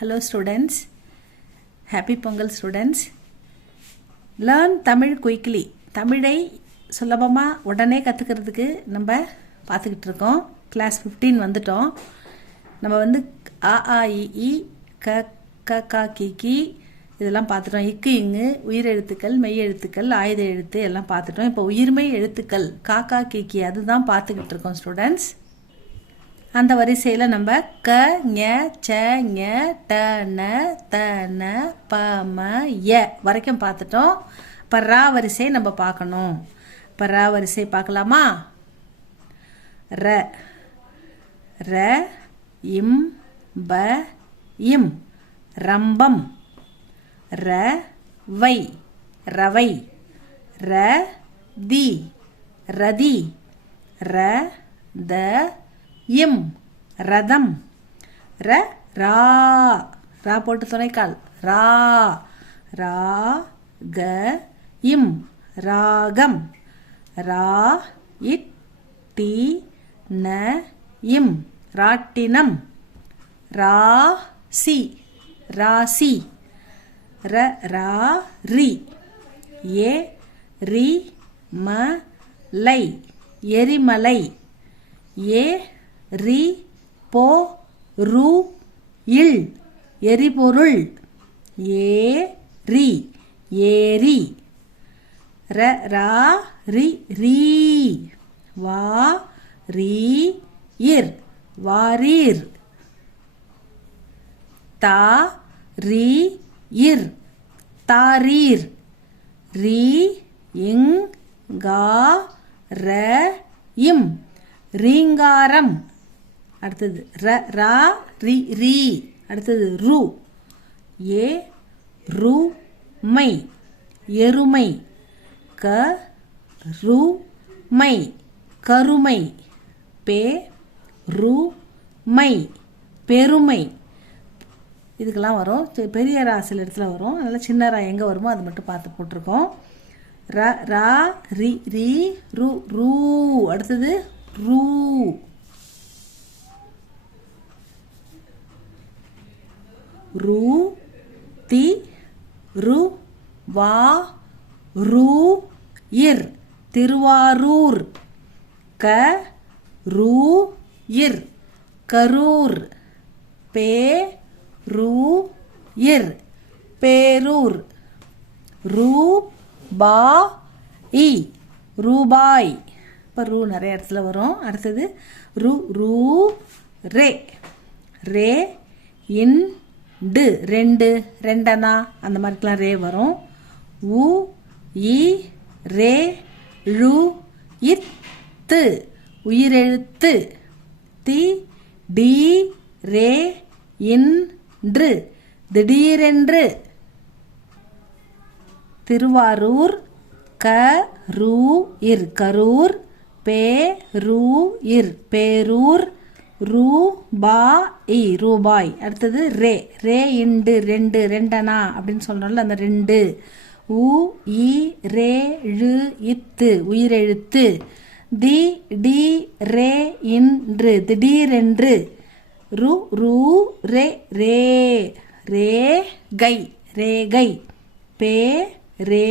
Hello students, happy Pongal students. Learn Tamil quickly. தமிழை சுலபமா உடனே கத்துக்கிறதுக்கு நம்ம பார்த்துக்கிட்டு இருக்கோம். கிளாஸ் 15 வந்துட்டோம். நம்ம வந்து ஆ ஆ இ ஈ க க கா கி கி இதெல்லாம் பார்த்துட்டோம். இக்கு இங்கு உயிர் எழுத்துக்கள், மெய் எழுத்துக்கள், ஆயுத எழுத்து எல்லாம் பார்த்துட்டோம். இப்போ உயிர்மெய் எழுத்துக்கள் கா கா கி கி அதுதான் பார்த்துக்கிட்டு இருக்கோம் ஸ்டூடெண்ட்ஸ். அந்த வரிசையில் நம்ம க ஞ ச ஞ ட ந த ந ப ம ய வரைக்கும் பார்த்துட்டோம். இப்போ ரா வரிசை நம்ம பார்க்கணும். இப்போ ரா வரிசை பார்க்கலாமா? ர ர இம் ப இம் ரம்பம். ர வை ரவை. ர தி ரதி. ர த இம் ரதம். ர ரா ரா போட்டு துணைக்கால் ரா. ரா க இம் ராகம். ரா இட் டி ந இம் ராட்டினம். ரா சி ராசி. ர ரா ரி ஏ ரி ம லை எரிமலை. ஏ ரி போ ரு இல் எரிபொருள். ஏ ரி ஏரி. ர ரா ரி ரீ வா ரீ இர் வாரீர். தா ரி இர் தாரீர். ரீ இங் கா ர இம் ரீங்காரம். அடுத்தது ர ரா ரி ரீ. அடுத்தது ரு ஏ ரு மை எருமை. க ரு மை கருமை. பே ரு மை பெருமை. இதுக்கெல்லாம் வரும். பெரிய ரா சில இடத்துல வரும், அதனால் சின்ன ரா எங்கே வருமோ அது மட்டும் பார்த்து போட்டிருக்கோம். ர ரா ரி ரி ரு ரூ. அடுத்தது ரூ. ரூ தி ரு வா ரூ இர் திருவாரூர். க ரூ இர் கரூர். பே ரூ இர் பேரூர். ரூ பா இ ரூபாய். இப்போ ரூ நிறைய இடத்துல வரும். அடுத்தது ரு ரூ ரே ரே இன் டு ரெண்டு ரெண்டனா அந்த மாதிரிக்கெலாம் ரே வரும். உ இ ரே ழு இத்து உயிரெழுத்து. தி டி ரே இன்று திடீரென்று. திருவாரூர். க ரூ இர் கரூர். பே ரூ இர் பேரூர். ரூ பா இ ரூபாய். அடுத்தது ரே ரே இண்டு ரெண்டு ரெண்டனா அப்படின்னு சொல்றோம்ல அந்த ரெண்டு. உ இ ரே ழு இத்து உயிரெழுத்து. தி டி ரே இன்று திடீரென்று. ரு ரூ ரே ரே ரே கை ரேகை. பே ரே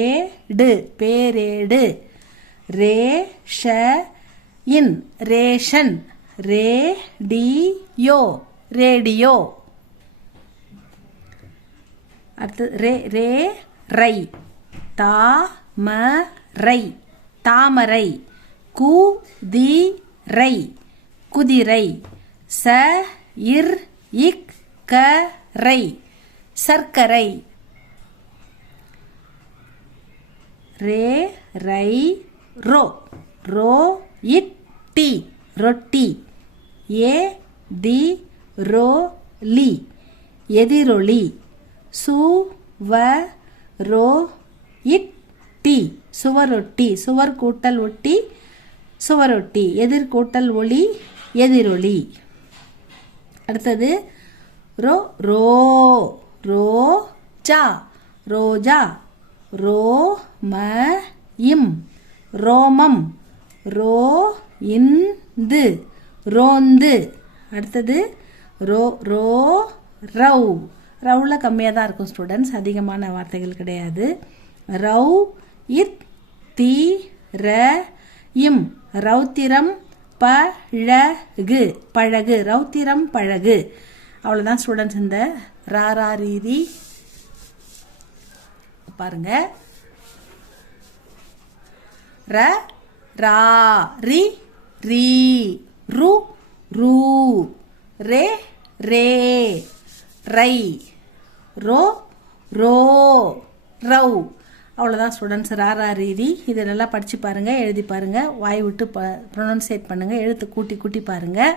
டு பேரேடு. ரே ஷ இன் ரேஷன். ரே டி யோ ரேடியோ. அடுத்து ரே ரே ரை தா ம ரை தாமரை. கு தி ரை குதிரை. ச இர் இக் க ரை சர்க்கரை. ரே ரை ரோ ரோ இட் டி ரொட்டி. ஏ தி ரோ லி எதிரொலி. சு வ ரோ இட் டி சுவரொட்டி. சுவர் கூட்டல் ஒட்டி சுவரொட்டி. எதிர் கூட்டல் ஒளி எதிரொலி. அடுத்தது ரோ ரோ ரோ ஜா ரோஜா. ரோ ம இம் ரோமம். ரோ இந்து ரோந்து. அடுத்தது ரோ ரோ ரவ். ரவ்வில் கம்மியாக தான் இருக்கும் ஸ்டூடெண்ட்ஸ், அதிகமான வார்த்தைகள் கிடையாது. ரவ் இத் தி ர இம் ரௌத்திரம் பழகு. பழகு, ரௌத்திரம் பழகு. அவ்வளோதான் ஸ்டூடெண்ட்ஸ் இந்த ரா ரீதி. பாருங்க, ர ரா ரி ரீ ரு ரூ ரே ரே ரை ரோ ரோ ரவ். அவ்வளோதான் ஸ்டூடெண்ட்ஸ் ரா ரீதி. இதை நல்லா படித்து பாருங்கள், எழுதி பாருங்கள், வாய் விட்டு ப்ரொனன்சியேட் பண்ணுங்கள், எழுத்து கூட்டி கூட்டி பாருங்கள்.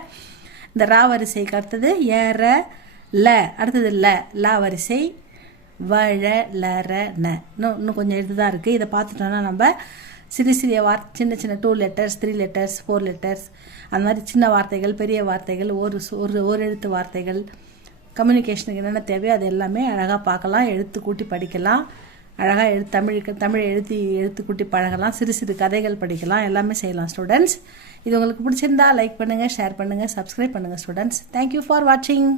இந்த ரா வரிசைக்கு அடுத்தது ஏற ல, அடுத்தது லா வரிசை வழ லர ந. இன்னும் கொஞ்சம் எழுத்து தான் இருக்குது. இதை பார்த்துட்டோன்னா நம்ம சிறிய சின்ன சின்ன 2 letters 3 letters 4 letters அந்த மாதிரி சின்ன வார்த்தைகள், பெரிய வார்த்தைகள், ஒரு எழுத்து வார்த்தைகள், கம்யூனிகேஷனுக்கு என்னென்ன தேவையோ அது எல்லாமே அழகாக பார்க்கலாம், எழுத்து கூட்டி படிக்கலாம், அழகாக தமிழ் எழுத்து கூட்டி பழகலாம், சிறு கதைகள் படிக்கலாம், எல்லாமே செய்யலாம் ஸ்டூடெண்ட்ஸ். இது உங்களுக்கு பிடிச்சிருந்தா லைக் பண்ணுங்கள், ஷேர் பண்ணுங்கள், சப்ஸ்கிரைப் பண்ணுங்கள் ஸ்டூடெண்ட்ஸ். தேங்க்யூ ஃபார் வாட்சிங்.